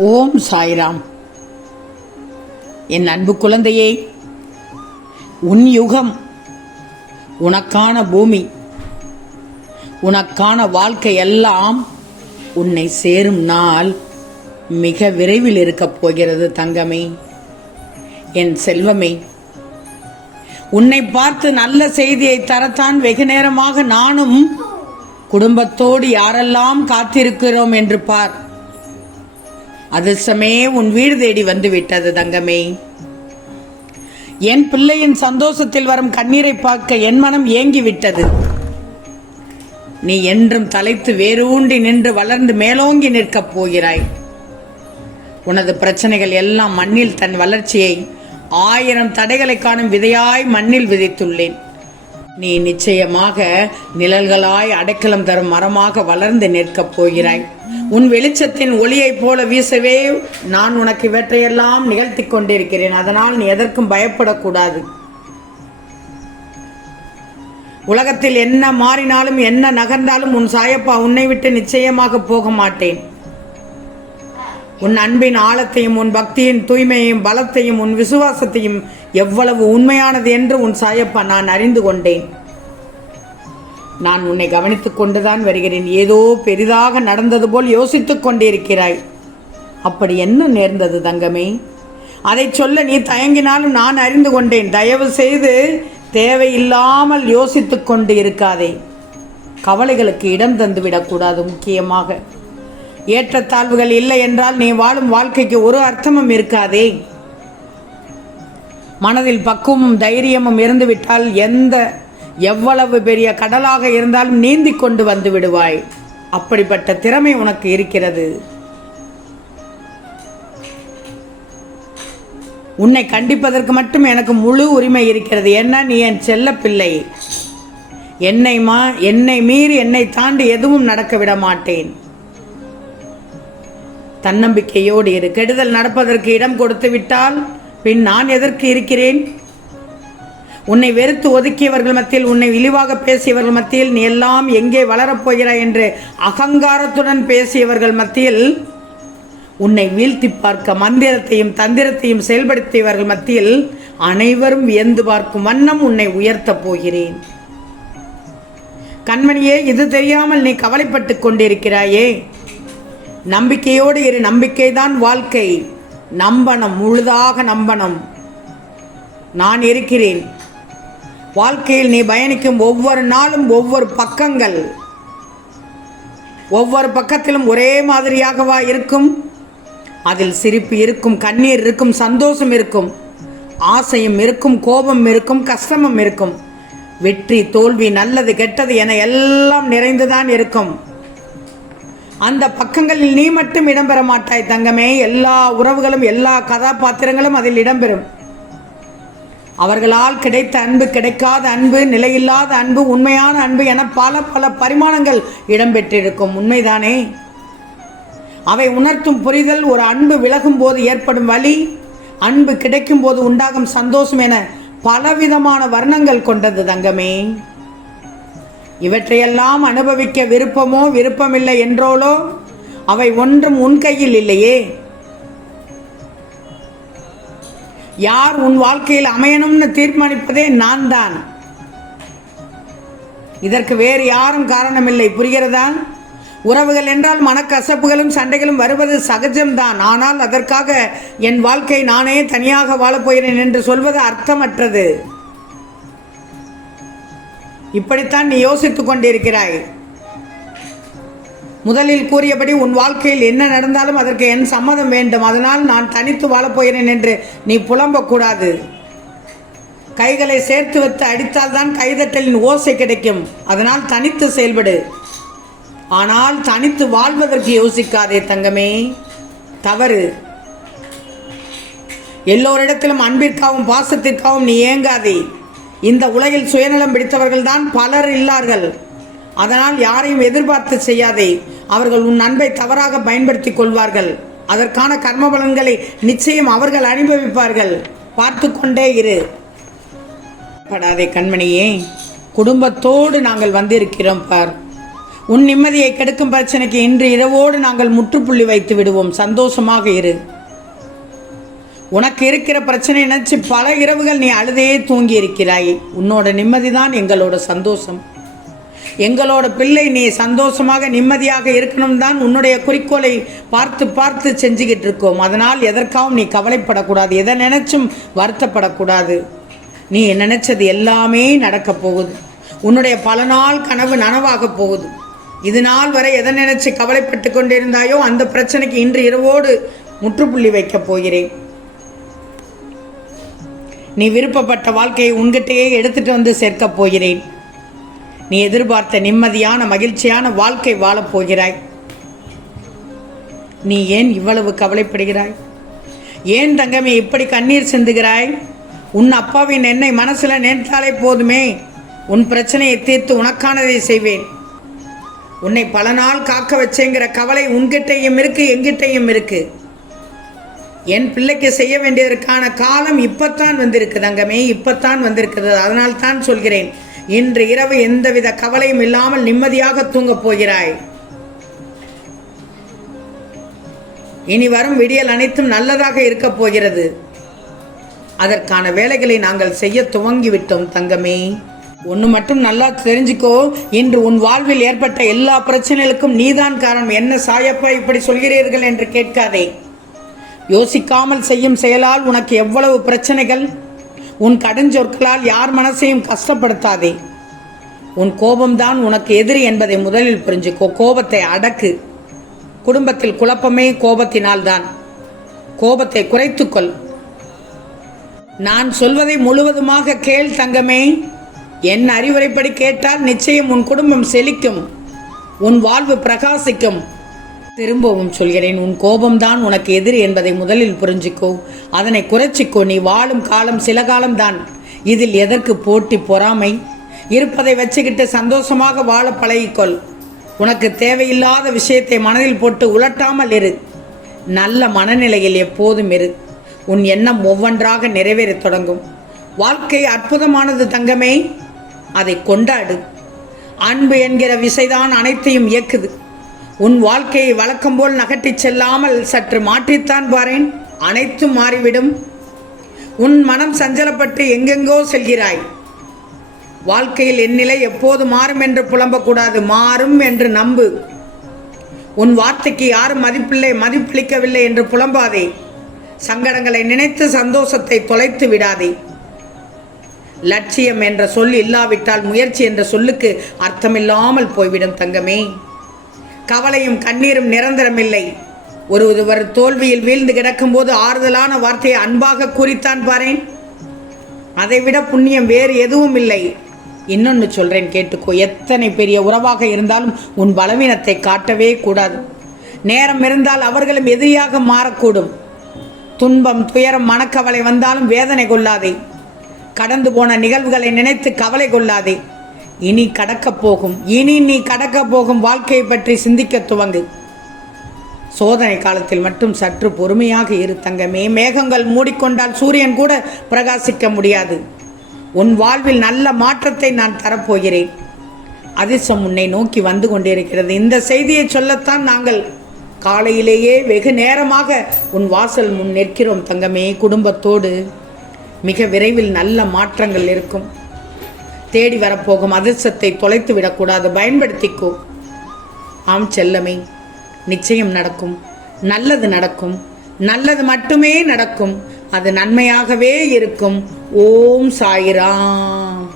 ஓம் சாய்ராம். என் அன்பு குழந்தையே, உன் யுகம், உனக்கான பூமி, உனக்கான வாழ்க்கை எல்லாம் உன்னை சேரும் நாள் மிக விரைவில் இருக்கப் போகிறது தங்கமே, என் செல்வமே. உன்னை பார்த்து நல்ல செய்தியை தரத்தான் வெகு நேரமாக நானும் குடும்பத்தோடு யாரெல்லாம் காத்திருக்கிறோம் என்று பார். அதிர்ஷ்டமே உன் வீடு தேடி வந்து விட்டது தங்கமே. என் பிள்ளையின் சந்தோஷத்தில் வரும் கண்ணீரை பார்க்க என் மனம் ஏங்கிவிட்டது. நீ என்றும் தலைத்து வேரூண்டி நின்று வளர்ந்து மேலோங்கி நிற்கப் போகிறாய். உனது பிரச்சனைகள் எல்லாம் மண்ணில் தன் வளர்ச்சியை 1000 தடைகளை காணும் விதையாய் மண்ணில் விதைத்துள்ளேன். நீ நிச்சயமாக நிழல்களாய் அடைக்கலம் தரும் மரமாக வளர்ந்து நிற்கப் போகிறாய். உன் வெளிச்சத்தின் ஒளியைப் போல வீசவே நான் உனக்கு இவற்றையெல்லாம் நிகழ்த்தி கொண்டிருக்கிறேன். அதனால் நீ எதற்கும் பயப்படக்கூடாது. உலகத்தில் என்ன மாறினாலும் என்ன நகர்ந்தாலும் உன் சாயப்பா உன்னை விட்டு நிச்சயமாக போக மாட்டேன். உன் அன்பின் ஆழத்தையும் உன் பக்தியின் தூய்மையையும் பலத்தையும் உன் விசுவாசத்தையும் எவ்வளவு உண்மையானது என்று உன் சாயப்பா நான் அறிந்து கொண்டேன். நான் உன்னை கவனித்துக் கொண்டுதான் வருகிறேன். ஏதோ பெரிதாக நடந்தது போல் யோசித்துக் கொண்டிருக்கிறாய். அப்படி என்ன நேர்ந்தது தங்கமே? அதை சொல்ல நீ தயங்கினாலும் நான் அறிந்து கொண்டேன். தயவு செய்து தேவையில்லாமல் யோசித்துக் கொண்டு இருக்காதே. கவலைகளுக்கு இடம் தந்துவிடக்கூடாது. முக்கியமாக ஏற்றத்தாழ்வுகள் இல்லை என்றால் நீ வாழும் வாழ்க்கைக்கு ஒரு அர்த்தமும் இருக்காதே. மனதில் பக்குவமும் தைரியமும் இருந்துவிட்டால் எவ்வளவு பெரிய கடலாக இருந்தாலும் நீந்தி கொண்டு வந்து விடுவாய். அப்படிப்பட்ட திறமை உனக்கு இருக்கிறது. உன்னை கண்டிப்பதற்கு மட்டும் எனக்கு முழு உரிமை இருக்கிறது. என்ன, நீ என் செல்ல பிள்ளை. என்னை மீறி என்னை தாண்டி எதுவும் நடக்க விட மாட்டேன். தன்னம்பிக்கையோடு இரு. கெடுதல் நடப்பதற்கு இடம் கொடுத்து விட்டால் பின் நான் எதற்கு இருக்கிறேன்? உன்னை வெறுத்து ஒதுக்கியவர்கள் மத்தியில், உன்னை இழிவாக பேசியவர்கள் மத்தியில், நீ எல்லாம் எங்கே வளரப்போகிறாய் என்று அகங்காரத்துடன் பேசியவர்கள் மத்தியில், உன்னை வீழ்த்தி பார்க்க மந்திரத்தையும் தந்திரத்தையும் செயல்படுத்தியவர்கள் மத்தியில் அனைவரும் வியந்து பார்க்கும் வண்ணம் உன்னை உயர்த்தப் போகிறேன். கண்மணியே, இது தெரியாமல் நீ கவலைப்பட்டு கொண்டிருக்கிறாயே. நம்பிக்கையோடு இரு. நம்பிக்கைதான் வாழ்க்கை. நம்பணும், முழுதாக நம்பணும். நான் இருக்கிறேன். வாழ்க்கையில் நீ பயணிக்கும் ஒவ்வொரு நாளும் ஒவ்வொரு பக்கங்கள், ஒவ்வொரு பக்கத்திலும் ஒரே மாதிரியாகவா இருக்கும்? அதில் சிரிப்பு இருக்கும், கண்ணீர் இருக்கும், சந்தோஷம் இருக்கும், ஆசையும் இருக்கும், கோபம் இருக்கும், கஷ்டமும் இருக்கும், வெற்றி தோல்வி நல்லது கெட்டது என எல்லாம் நிறைந்துதான் இருக்கும். அந்த பக்கங்களில் நீ மட்டும் இடம்பெற மாட்டாய் தங்கமே. எல்லா உறவுகளும் எல்லா கதாபாத்திரங்களும் அதில் இடம்பெறும். அவர்களால் கிடைத்த அன்பு, கிடைக்காத அன்பு, நிலையில்லாத அன்பு, உண்மையான அன்பு என பல பல பரிமாணங்கள் இடம்பெற்றிருக்கும். உண்மைதானே? அவை உணர்த்தும் புரிதல், ஒரு அன்பு விலகும் போது ஏற்படும் வலி, அன்பு கிடைக்கும் போது உண்டாகும் சந்தோஷம் என பலவிதமான வர்ணங்கள் கொண்டது தங்கமே. இவற்றையெல்லாம் அனுபவிக்க விருப்பமோ விருப்பமில்லை என்றோலோ அவை ஒன்றும் உன் கையில் இல்லையே. யார் உன் வாழ்க்கையில் அமையணும்னு தீர்மானிப்பதே நான் தான். இதற்கு வேறு யாரும் காரணமில்லை. புரிகிறதா? உறவுகள் என்றால் மனக்கசப்புகளும் சண்டைகளும் வருவது சகஜம்தான். ஆனால் அதற்காக என் வாழ்க்கை நானே தனியாக வாழப்போகிறேன் என்று சொல்வது அர்த்தமற்றது. இப்படித்தான் நீ யோசித்துக் கொண்டிருக்கிறாய். முதலில் கூறியபடி உன் வாழ்க்கையில் என்ன நடந்தாலும் அதற்கு என் சம்மதம் வேண்டும். அதனால் நான் தனித்து வாழப்போகிறேன் என்று நீ புலம்பக்கூடாது. கைகளை சேர்த்து வைத்து அடித்தால்தான் கைதட்டலின் ஓசை கிடைக்கும். அதனால் தனித்து செயல்படு. ஆனால் தனித்து வாழ்வதற்கு யோசிக்காதே தங்கமே. தவறு. எல்லோரிடத்திலும் அன்பிற்காகவும் பாசத்திற்காகவும் நீ ஏங்காதே. இந்த உலகில் சுயநலம் பிடித்தவர்கள் தான் பலர் இல்லார்கள். அதனால் யாரையும் எதிர்பார்த்து செய்யாதே. அவர்கள் உன் அன்பை தவறாக பயன்படுத்திக் கொள்வார்கள். அதற்கான கர்ம பலன்களை நிச்சயம் அவர்கள் அனுபவிப்பார்கள். பார்த்து கொண்டே இரு. படாதே கண்மணியே. குடும்பத்தோடு நாங்கள் வந்திருக்கிறோம் பார். உன் நிம்மதியை கெடுக்கும் பிரச்சனைக்கு இன்று இரவோடு நாங்கள் முற்றுப்புள்ளி வைத்து விடுவோம். சந்தோஷமாக இரு. உனக்கு இருக்கிற பிரச்சனை நினைச்சு பல இரவுகள் நீ அழுதே தூங்கி இருக்கிறாய். உன்னோட நிம்மதிதான் எங்களோட சந்தோஷம். எங்களோட பிள்ளை நீ சந்தோஷமாக நிம்மதியாக இருக்கணும் தான் உன்னுடைய குறிக்கோளை பார்த்து பார்த்து செஞ்சுக்கிட்டு இருக்கோம். அதனால் எதற்காகவும் நீ கவலைப்படக்கூடாது, எதை நினைச்சும் வருத்தப்படக்கூடாது. நீ நினைச்சது எல்லாமே நடக்க போகுது. உன்னுடைய பல நாள் கனவு நனவாக போகுது. இது நாள் வரை எதை நினைச்சு கவலைப்பட்டு கொண்டிருந்தாயோ அந்த பிரச்சனைக்கு இன்று இரவோடு முற்றுப்புள்ளி வைக்கப் போகிறேன். நீ விருப்பப்பட்ட வாழ்க்கையை உன்கிட்டயே எடுத்துட்டு வந்து சேர்க்கப் போகிறேன். நீ எதிர்பார்த்த நிம்மதியான மகிழ்ச்சியான வாழ்க்கை வாழப் போகிறாய். நீ ஏன் இவ்வளவு கவலைப்படுகிறாய்? ஏன் தங்கமே இப்படி கண்ணீர் சிந்துகிறாய்? உன் அப்பாவின் என்னை மனசுல நினைத்தாலே போதுமே, உன் பிரச்சனையை தீர்த்து உனக்கானதை செய்வேன். உன்னை பல நாள் காக்க வச்சேங்கிற கவலை உன்கிட்டையும் இருக்கு, எங்கிட்டையும் இருக்கு. என் பிள்ளைக்கு செய்ய வேண்டியதற்கான காலம் இப்பத்தான் வந்திருக்கு தங்கமே, இப்பத்தான் வந்திருக்கிறது. அதனால் தான் சொல்கிறேன், இன்று இரவு எந்தவித கவலையும் இல்லாமல் நிம்மதியாக தூங்கப் போகிறாய். இனி வரும் விடியல் அனைத்தும் நல்லதாக இருக்க போகிறது. அதற்கான வேலைகளை நாங்கள் செய்ய துவங்கிவிட்டோம் தங்கமே. ஒன்று மட்டும் நல்லா தெரிஞ்சுக்கோ, இன்று உன் வாழ்வில் ஏற்பட்ட எல்லா பிரச்சனைகளுக்கும் நீதான் காரணம். என்ன சாயப்பா இப்படி சொல்கிறீர்கள் என்று கேட்காதே. யோசிக்காமல் செய்யும் செயலால் உனக்கு எவ்வளவு பிரச்சனைகள். உன் கடுஞ்சொற்களால் யார் மனசையும் கஷ்டப்படுத்தாதே. உன் கோபம்தான் உனக்கு எதிரி என்பதை முதலில் புரிஞ்சுக்கோ. கோபத்தை அடக்கு. குடும்பத்தில் குழப்பமே கோபத்தினால் தான். கோபத்தை குறைத்துக்கொள். நான் சொல்வதை முழுவதுமாக கேள் தங்கமே. என் அறிவுரைப்படி கேட்டால் நிச்சயம் உன் குடும்பம் செழிக்கும், உன் வாழ்வு பிரகாசிக்கும். திரும்பவும் சொல்கிறேன், உன் கோபம்தான் உனக்கு எதிரி என்பதை முதலில் புரிஞ்சிக்கோ. அதனை குறைச்சிக்கோ. நீ வாழும் காலம் சில காலம்தான். இதில் எதற்கு போட்டி பொறாமை? இருப்பதை வச்சுக்கிட்டு சந்தோஷமாக வாழ பழகிக்கொள். உனக்கு தேவையில்லாத விஷயத்தை மனதில் போட்டு உலட்டாமல் இரு. நல்ல மனநிலையில் எப்போதும் இரு. உன் எண்ணம் ஒவ்வொன்றாக நிறைவேறத் தொடங்கும். வாழ்க்கை அற்புதமானது தங்கமே, அதை கொண்டாடு. அன்பு என்கிற விசைதான் அனைத்தையும் இயக்குது. உன் வாழ்க்கையை வழக்கம் போல் நகட்டிச் செல்லாமல் சற்று மாற்றித்தான் பாரேன், அனைத்தும் மாறிவிடும். உன் மனம் சஞ்சலப்பட்டு எங்கெங்கோ செல்கிறாய். வாழ்க்கையில் என் நிலை எப்போது மாறும் என்று புலம்பக்கூடாது. மாறும் என்று நம்பு. உன் வார்த்தைக்கு யாரும் மதிப்பளிக்கவில்லை என்று புலம்பாதே. சங்கடங்களை நினைத்து சந்தோஷத்தை தொலைத்து விடாதே. லட்சியம் என்ற சொல் இல்லாவிட்டால் முயற்சி என்ற சொல்லுக்கு அர்த்தமில்லாமல் போய்விடும் தங்கமே. கவலையும் கண்ணீரும் நிரந்தரமில்லை. ஒருவர் தோல்வியில் வீழ்ந்து கிடக்கும் போது ஆறுதலான வார்த்தையை அன்பாக கூறித்தான் பாரேன். அதைவிட புண்ணியம் வேறு எதுவும் இல்லை. இன்னொன்று சொல்றேன் கேட்டுக்கோ. எத்தனை பெரிய உறவாக இருந்தாலும் உன் பலவீனத்தை காட்டவே கூடாது. நேரம் இருந்தால் அவர்களும் எதிரியாக மாறக்கூடும். துன்பம் துயரம் மனக்கவலை வந்தாலும் வேதனை கொள்ளாதே. கடந்து போன நிகழ்வுகளை நினைத்து கவலை கொள்ளாதே. இனி நீ கடக்க போகும் வாழ்க்கையை பற்றி சிந்திக்க துவங்கு. சோதனை காலத்தில் மட்டும் சற்று பொறுமையாக இரு தங்கமே. மேகங்கள் மூடிக்கொண்டால் சூரியன் கூட பிரகாசிக்க முடியாது. உன் வாழ்வில் நல்ல மாற்றத்தை நான் தரப்போகிறேன். அதிர்ஷ்டம் உன்னை நோக்கி வந்து கொண்டிருக்கிறது. இந்த செய்தியை சொல்லத்தான் நாங்கள் காலையிலேயே வெகு நேரமாக உன் வாசல் முன் நிற்கிறோம் தங்கமே. குடும்பத்தோடு மிக விரைவில் நல்ல மாற்றங்கள் இருக்கும். தேடி வரப்போகும் அதிர்ஷ்டத்தை தொலைத்து விடக்கூடாது. பயன்படுத்திக்கோ. ஆம் செல்லமே, நிச்சயம் நடக்கும். நல்லது நடக்கும். நல்லது மட்டுமே நடக்கும். அது நன்மையாகவே இருக்கும். ஓம் சாய்ராம்.